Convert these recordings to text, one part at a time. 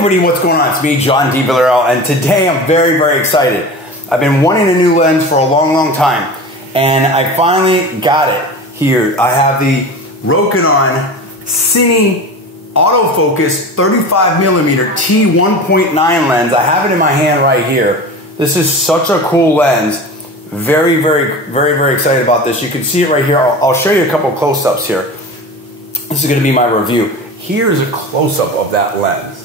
everybody, what's going on? It's me, John D. Villarreal, and today I'm very, very excited. I've been wanting a new lens for a long, long time, and I finally got it here. I have the Rokinon Cine autofocus 35mm T1.9 lens. I have it in my hand right here. This is such a cool lens. Very, very, very, very excited about this. You can see it right here. I'll show you a couple close-ups here. This is going to be my review. Here's a close-up of that lens.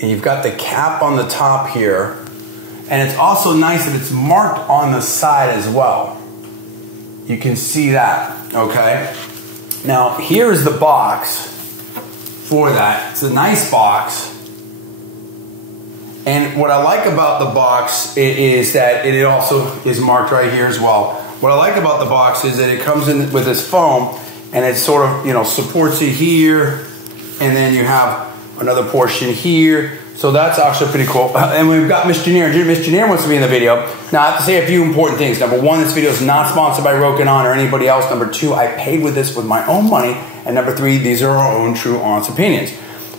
And you've got the cap on the top here. And it's also nice that it's marked on the side as well. You can see that, okay? Now, here is the box for that. It's a nice box. And what I like about the box is that it also is marked right here as well. What I like about the box is that it comes in with this foam, and it sort of, you know, supports it here, and then you have another portion here. So that's actually pretty cool. And we've got Miss Janier. Miss Janier wants to be in the video. Now I have to say a few important things. Number one, this video is not sponsored by Rokinon or anybody else. Number two, I paid with this with my own money. And number three, these are our own true honest opinions.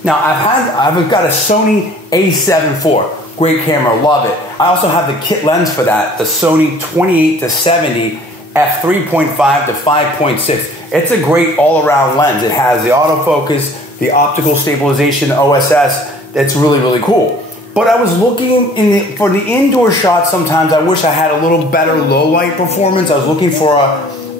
Now I've got a Sony A7 IV. Great camera, love it. I also have the kit lens for that, the Sony 28-70 f3.5 to 5.6. It's a great all-around lens. It has the autofocus, the optical stabilization, OSS. It's really, really cool. But I was looking for the indoor shots. Sometimes I wish I had a little better low light performance. I was looking for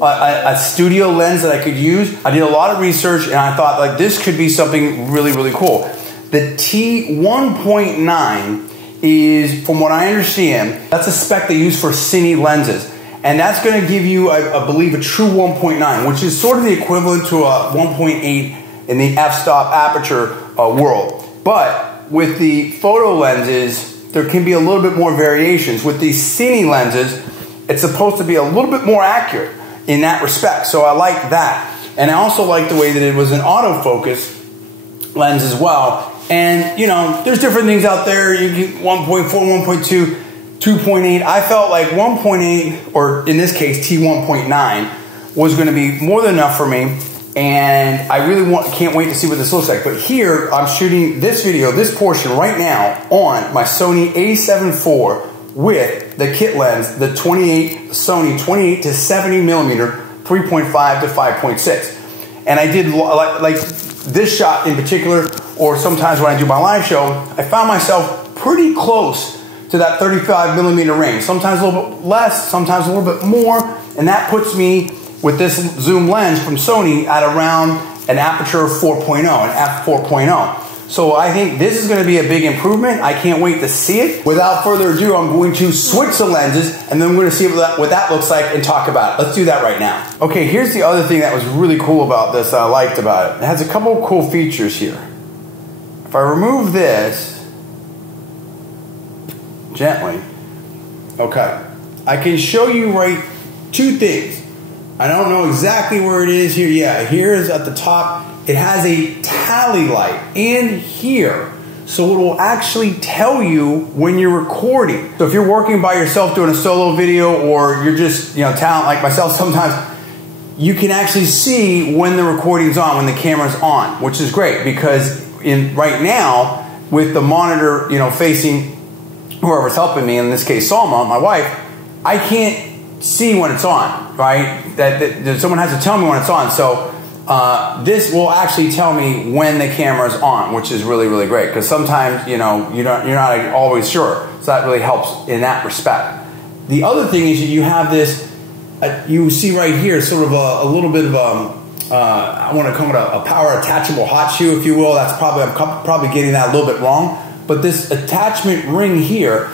a studio lens that I could use. I did a lot of research and I thought like this could be something really, really cool. The T1.9 is, from what I understand, that's a spec they use for Cine lenses. And that's going to give you, I believe, a true 1.9, which is sort of the equivalent to a 1.8 in the f-stop aperture world. But with the photo lenses, there can be a little bit more variations. With these Cine lenses, it's supposed to be a little bit more accurate in that respect. So I like that. And I also like the way that it was an autofocus lens as well. And, you know, there's different things out there. You get 1.4, 1.2, 2.8. I felt like 1.8, or in this case, T1.9, was going to be more than enough for me. And I really can't wait to see what this looks like. But here, I'm shooting this video, this portion right now, on my Sony A7 IV with the kit lens, the Sony 28-70mm 3.5 to 5.6. And I did, like this shot in particular, or sometimes when I do my live show, I found myself pretty close to that 35mm range. Sometimes a little bit less, sometimes a little bit more. And that puts me with this zoom lens from Sony at around an aperture of 4.0, an f4.0. So I think this is gonna be a big improvement. I can't wait to see it. Without further ado, I'm going to switch the lenses and then we're gonna see what that looks like and talk about it. Let's do that right now. Okay, here's the other thing that was really cool about this that I liked about it. It has a couple of cool features here. If I remove this gently, okay, I can show you two things. I don't know exactly where it is here. Yeah, here is at the top. It has a tally light in here. So it will actually tell you when you're recording. So if you're working by yourself doing a solo video, or you're just, you know, talent like myself sometimes, you can actually see when the recording's on, when the camera's on, which is great because right now with the monitor, you know, facing whoever's helping me, in this case Salma, my wife, I can't see when it's on, right? That someone has to tell me when it's on. So this will actually tell me when the camera's on, which is really, really great because sometimes, you know, you're not always sure. So that really helps in that respect. The other thing is that you have this, you see right here, sort of a little bit of I want to call it a power attachable hot shoe, if you will. That's I'm probably getting that a little bit wrong. But this attachment ring here,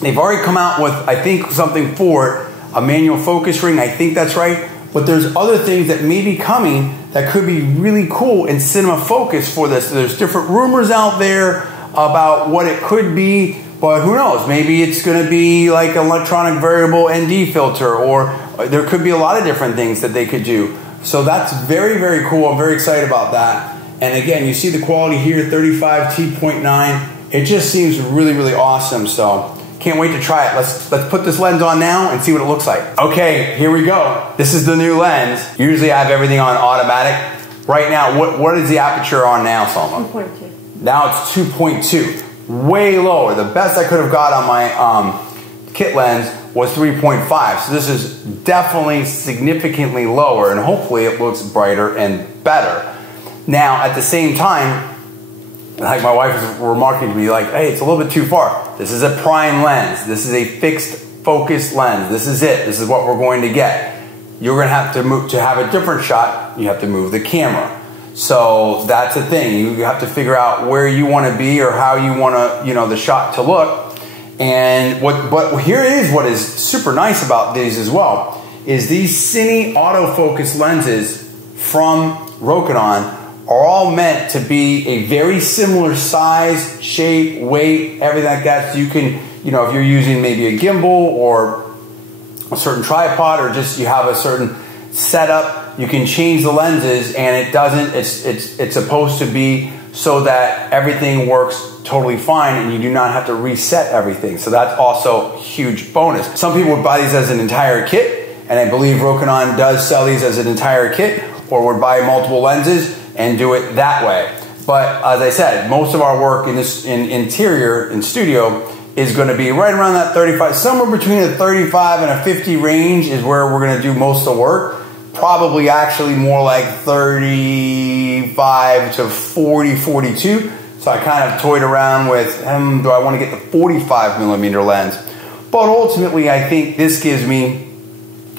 they've already come out with, I think, something for it. A manual focus ring, I think that's right. But there's other things that may be coming that could be really cool in cinema focus for this. There's different rumors out there about what it could be, but who knows? Maybe it's going to be like an electronic variable ND filter, or there could be a lot of different things that they could do. So that's very, very cool. I'm very excited about that. And again, you see the quality here, 35 T.9. It just seems really, really awesome. So can't wait to try it. Let's put this lens on now and see what it looks like. Okay, here we go. This is the new lens. Usually I have everything on automatic, Right now, what is the aperture on now, Salma? 2.2. Now it's 2.2. Way lower. The best I could have got on my kit lens was 3.5. So this is definitely significantly lower, and hopefully it looks brighter and better. Now, at the same time, like my wife was remarking to me, like, hey, it's a little bit too far. This is a prime lens. This is a fixed focus lens. This is it. This is what we're going to get. You're going to have to move to have a different shot. You have to move the camera. So that's the thing. You have to figure out where you want to be or how you want to, you know, the shot to look. And but here is what is super nice about these as well, is these Cine autofocus lenses from Rokinon are all meant to be a very similar size, shape, weight, everything like that. So you can, you know, if you're using maybe a gimbal or a certain tripod, or just you have a certain setup, you can change the lenses, and it doesn't, it's supposed to be so that everything works totally fine and you do not have to reset everything. So that's also a huge bonus. Some people would buy these as an entire kit, and I believe Rokinon does sell these as an entire kit, or would buy multiple lenses and do it that way. But as I said, most of our work in this interior in studio is going to be right around that 35, somewhere between a 35 and a 50 range is where we're going to do most of the work. Probably actually more like 35 to 40, 42. So I kind of toyed around with, do I want to get the 45mm lens? But ultimately, I think this gives me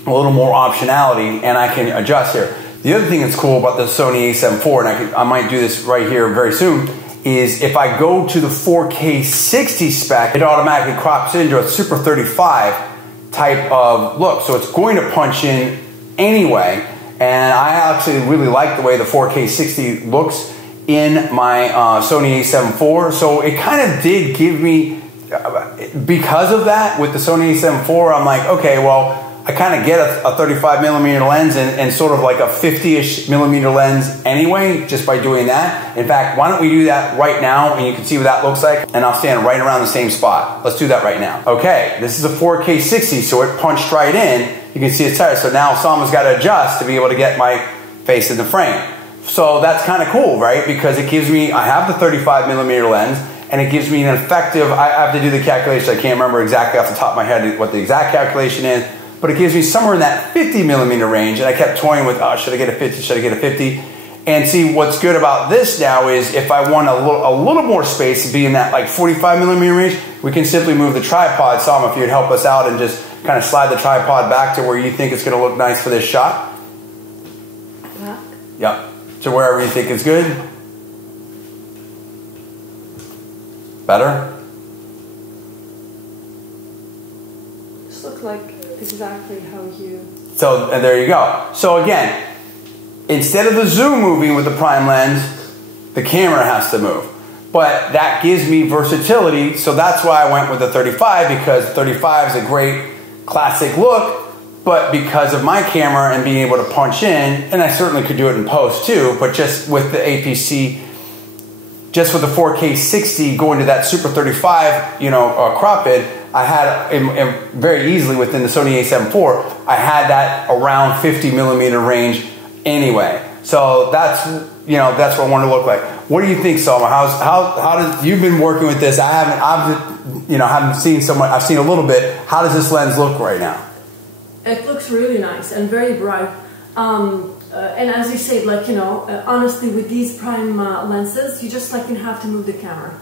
a little more optionality, and I can adjust here. The other thing that's cool about the Sony a7 IV, and I might do this right here very soon, is if I go to the 4K 60 spec, it automatically crops into a Super 35 type of look. So it's going to punch in anyway. And I actually really like the way the 4K 60 looks in my Sony a7 IV. So it kind of did give me, because of that, with the Sony a7 IV, I'm like, okay, well, I kind of get a 35mm lens and sort of like a 50-ish millimeter lens anyway, just by doing that. In fact, why don't we do that right now, and you can see what that looks like, and I'll stand right around the same spot. Let's do that right now. Okay, this is a 4K 60, so it punched right in. You can see it's tight, so now Salma's got to adjust to be able to get my face in the frame. So that's kind of cool, right? Because it gives me, I have the 35mm lens, and it gives me an effective, I have to do the calculation, I can't remember exactly off the top of my head what the exact calculation is, but it gives me somewhere in that 50mm range, and I kept toying with, oh, should I get a 50, should I get a 50? And see, what's good about this now is if I want a little more space to be in that like 45mm range, we can simply move the tripod. Salma, if you'd help us out and just kind of slide the tripod back to where you think it's going to look nice for this shot. Back? Yep, to wherever you think is good. Better? This looks like exactly how you... So, and there you go. So again, instead of the zoom moving with the prime lens, the camera has to move. But that gives me versatility, so that's why I went with the 35, because 35 is a great classic look, but because of my camera and being able to punch in, and I certainly could do it in post too, but just with the APC, just with the 4K 60 going to that Super 35, you know, crop it, I had very easily within the Sony a7 IV, I had that around 50mm range anyway. So that's, you know, that's what I want to look like. What do you think, Salma? How does, you've been working with this? Haven't seen so much. I've seen a little bit. How does this lens look right now? It looks really nice and very bright. And as you said, like, you know, honestly, with these prime lenses, you just like have to move the camera.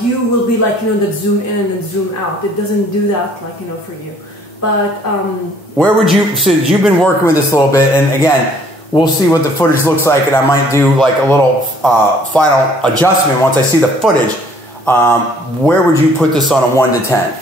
You will be like, you know, that zoom in and zoom out. It doesn't do that, like, you know, for you. But where would you? So you've been working with this a little bit, and again, we'll see what the footage looks like, and I might do like a little final adjustment once I see the footage. Where would you put this on a 1 to 10?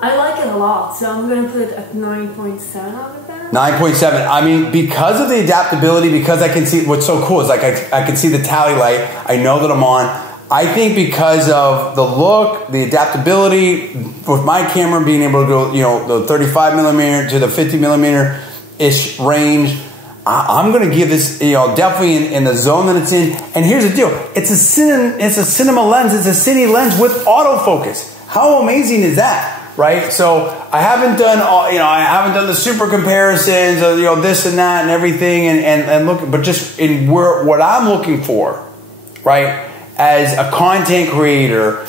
I like it a lot, so I'm going to put it at 9.7 out of 10. 9.7. I mean, because of the adaptability, because I can see, what's so cool is like I can see the tally light. I know that I'm on. I think because of the look, the adaptability, with my camera being able to go, you know, the 35mm to the 50mm-ish range, I'm going to give this, you know, definitely in the zone that it's in. And here's the deal. It's a cinema lens. It's a Cine lens with autofocus. How amazing is that? right? So I haven't done all, you know, I haven't done the super comparisons of, you know, this and that and everything, and look, but just in what I'm looking for, right, as a content creator,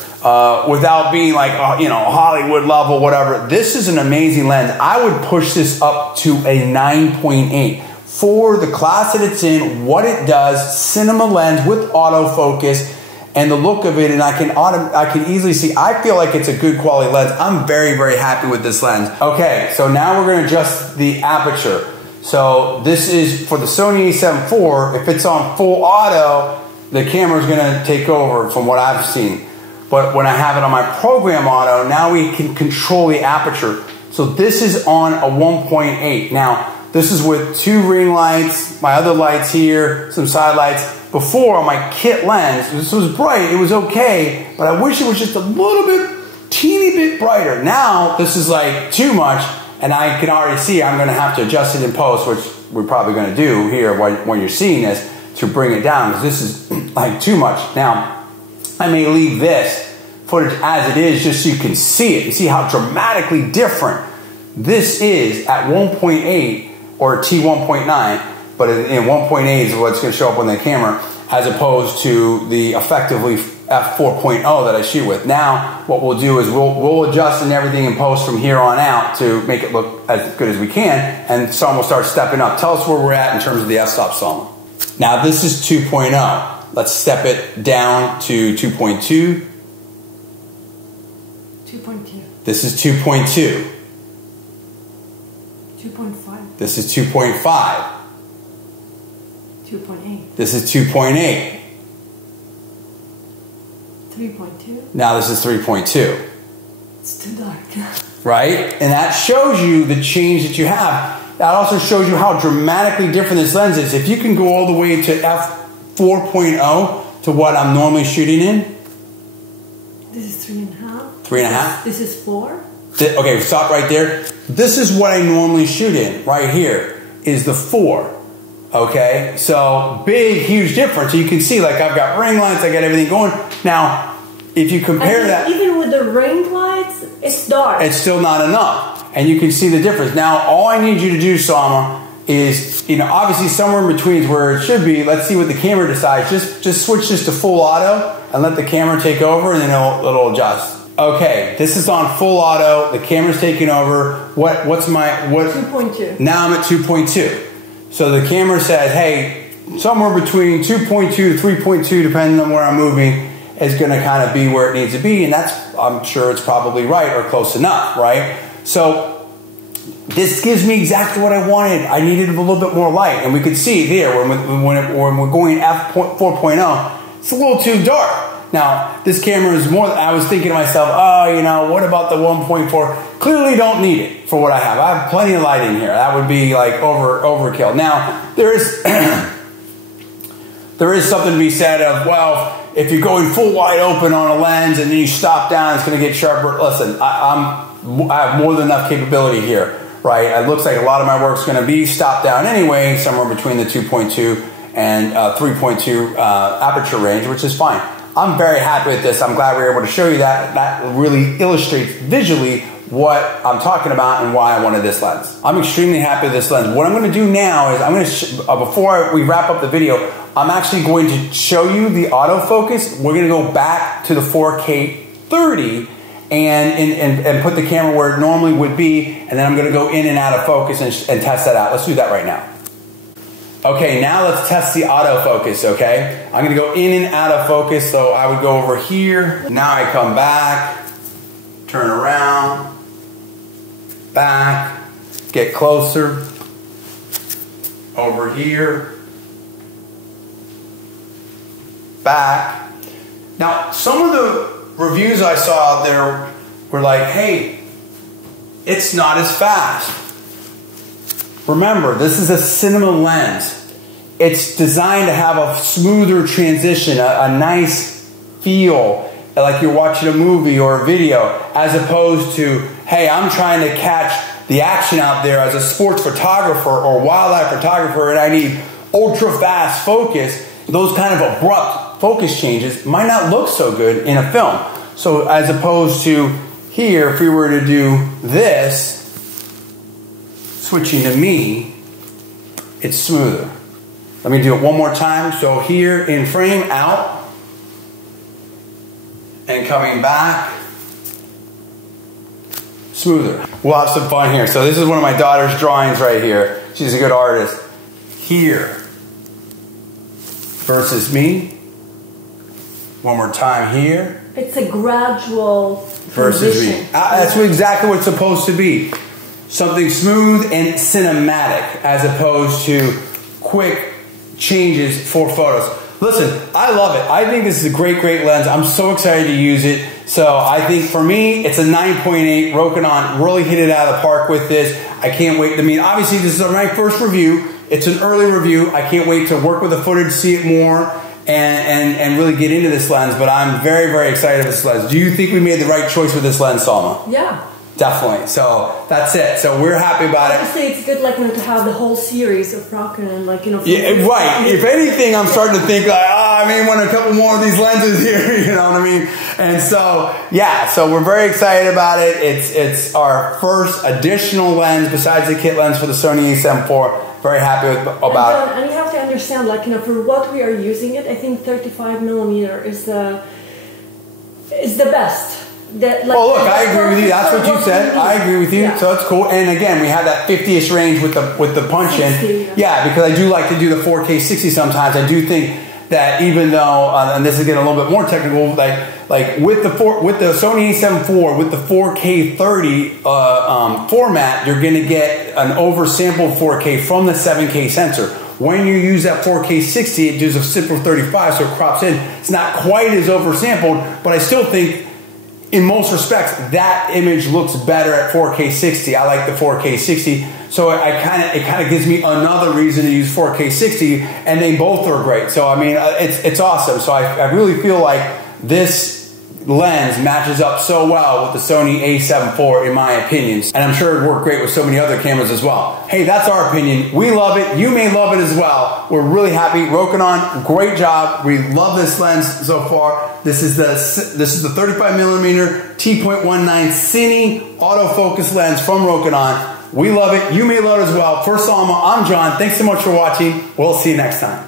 without being like, you know, Hollywood level, whatever. This is an amazing lens. I would push this up to a 9.8 for the class that it's in, what it does, cinema lens with autofocus, and the look of it, and I can easily see. I feel like it's a good quality lens. I'm very, very happy with this lens. Okay, so now we're going to adjust the aperture. So this is for the Sony a7 IV. If it's on full auto, the camera's going to take over from what I've seen. But when I have it on my program auto, now we can control the aperture. So this is on a 1.8. Now, this is with 2 ring lights, my other lights here, some side lights. Before, on my kit lens, this was bright, it was okay, but I wish it was just a little bit, teeny bit brighter. Now, this is like too much, and I can already see I'm gonna have to adjust it in post, which we're probably gonna do here when you're seeing this, to bring it down, because this is like too much. Now, I may leave this footage as it is just so you can see it, and see how dramatically different this is at 1.8 or T1.9, but in 1.8 is what's going to show up on the camera, as opposed to the effectively f4.0 that I shoot with. Now, what we'll do is we'll adjust and everything in post from here on out to make it look as good as we can, and Soma will start stepping up. Tell us where we're at in terms of the f-stop, Soma. Now, this is 2.0. Let's step it down to 2.2. 2.2. This is 2.2. 2.5. This is 2.5. 2.8. This is 2.8. 3.2. Now this is 3.2. It's too dark. Right? And that shows you the change that you have. That also shows you how dramatically different this lens is. If you can go all the way to f4.0 to what I'm normally shooting in. This is 3.5. 3.5. This is 4. Okay, stop right there. This is what I normally shoot in. Right here is the 4. Okay, so big, huge difference. You can see, like, I've got ring lights, I got everything going. Now, if you compare that, even with the ring lights, it's dark. It's still not enough, and you can see the difference. Now, all I need you to do, Soma, is, you know, obviously somewhere in between is where it should be. Let's see what the camera decides. Just switch this to full auto and let the camera take over, and then it'll adjust. Okay, this is on full auto. The camera's taking over. What's my 2.2. Now I'm at 2.2. So the camera says, hey, somewhere between 2.2 to 3.2, depending on where I'm moving, is going to kind of be where it needs to be, and that's, I'm sure it's probably right or close enough, right? So this gives me exactly what I wanted. I needed a little bit more light, and we could see there when we're going f4.0, it's a little too dark. Now, this camera is more, I was thinking to myself, oh, you know, what about the 1.4? Clearly don't need it for what I have. I have plenty of light in here. That would be like overkill. Now, there is something to be said of, well, if you're going full wide open on a lens and then you stop down, it's going to get sharper. Listen, I have more than enough capability here, right? It looks like a lot of my work's going to be stopped down anyway, somewhere between the 2.2 and 3.2 aperture range, which is fine. I'm very happy with this. I'm glad we were able to show you that. That really illustrates visually what I'm talking about and why I wanted this lens. I'm extremely happy with this lens. What I'm going to do now is I'm going to, before we wrap up the video, I'm actually going to show you the autofocus. We're going to go back to the 4K 30 and put the camera where it normally would be, and then I'm going to go in and out of focus and test that out. Let's do that right now. Okay, now let's test the autofocus, okay? I'm gonna go in and out of focus, so I would go over here. Now I come back, turn around, back, get closer, over here, back. Now, some of the reviews I saw out there were like, hey, it's not as fast. Remember, this is a cinema lens. It's designed to have a smoother transition, a nice feel, like you're watching a movie or a video, as opposed to, hey, I'm trying to catch the action out there as a sports photographer or wildlife photographer, and I need ultra fast focus. Those kind of abrupt focus changes might not look so good in a film. So as opposed to here, if we were to do this, switching to me, it's smoother. Let me do it one more time. So here in frame, out, and coming back, smoother. We'll have some fun here. So this is one of my daughter's drawings right here. She's a good artist. Here versus me. One more time here. It's a gradual versus transition. me. That's exactly what it's supposed to be. Something smooth and cinematic as opposed to quick changes for photos. Listen, I love it. I think this is a great lens. I'm so excited to use it. So I think for me, it's a 9.8. Rokinon really hit it out of the park with this. I can't wait. I mean, obviously, this is my first review. It's an early review. I can't wait to work with the footage, see it more, and really get into this lens. But I'm very excited with this lens. Do you think we made the right choice with this lens, Salma? Yeah. Definitely. So that's it. So we're happy about it. I say it's good, like, you know, to have the whole series of Rokinon, like, you know. Yeah, right. If anything, I'm starting to think like, I may want a couple more of these lenses here. You know what I mean? And so, yeah. So we're very excited about it. It's our first additional lens besides the kit lens for the Sony A7 IV. Very happy about it. And you have to understand, like, you know, for what we are using it, I think 35mm is the best. That, like, oh look, I agree with you. That's what you said. I agree with you. Yeah. So that's cool. And again, we have that 50-ish range with the punch in. Yeah, because I do like to do the 4K 60 sometimes. I do think that even though, and this is getting a little bit more technical, like with the Sony A7 IV with the 4K 30 format, you're going to get an oversampled 4K from the 7K sensor. When you use that 4K 60, it does a simple 35, so it crops in. It's not quite as oversampled, but I still think, in most respects, that image looks better at 4K 60. I like the 4K 60, so it kind of gives me another reason to use 4K 60, and they both are great. So I mean, it's awesome. So I really feel like this lens matches up so well with the Sony A7 IV, in my opinion, and I'm sure it worked great with so many other cameras as well. Hey, that's our opinion. We love it. You may love it as well. We're really happy. Rokinon, great job. We love this lens so far. This is the 35mm T.19 Cine autofocus lens from Rokinon. We love it. You may love it as well. For Salma, I'm John. Thanks so much for watching. We'll see you next time.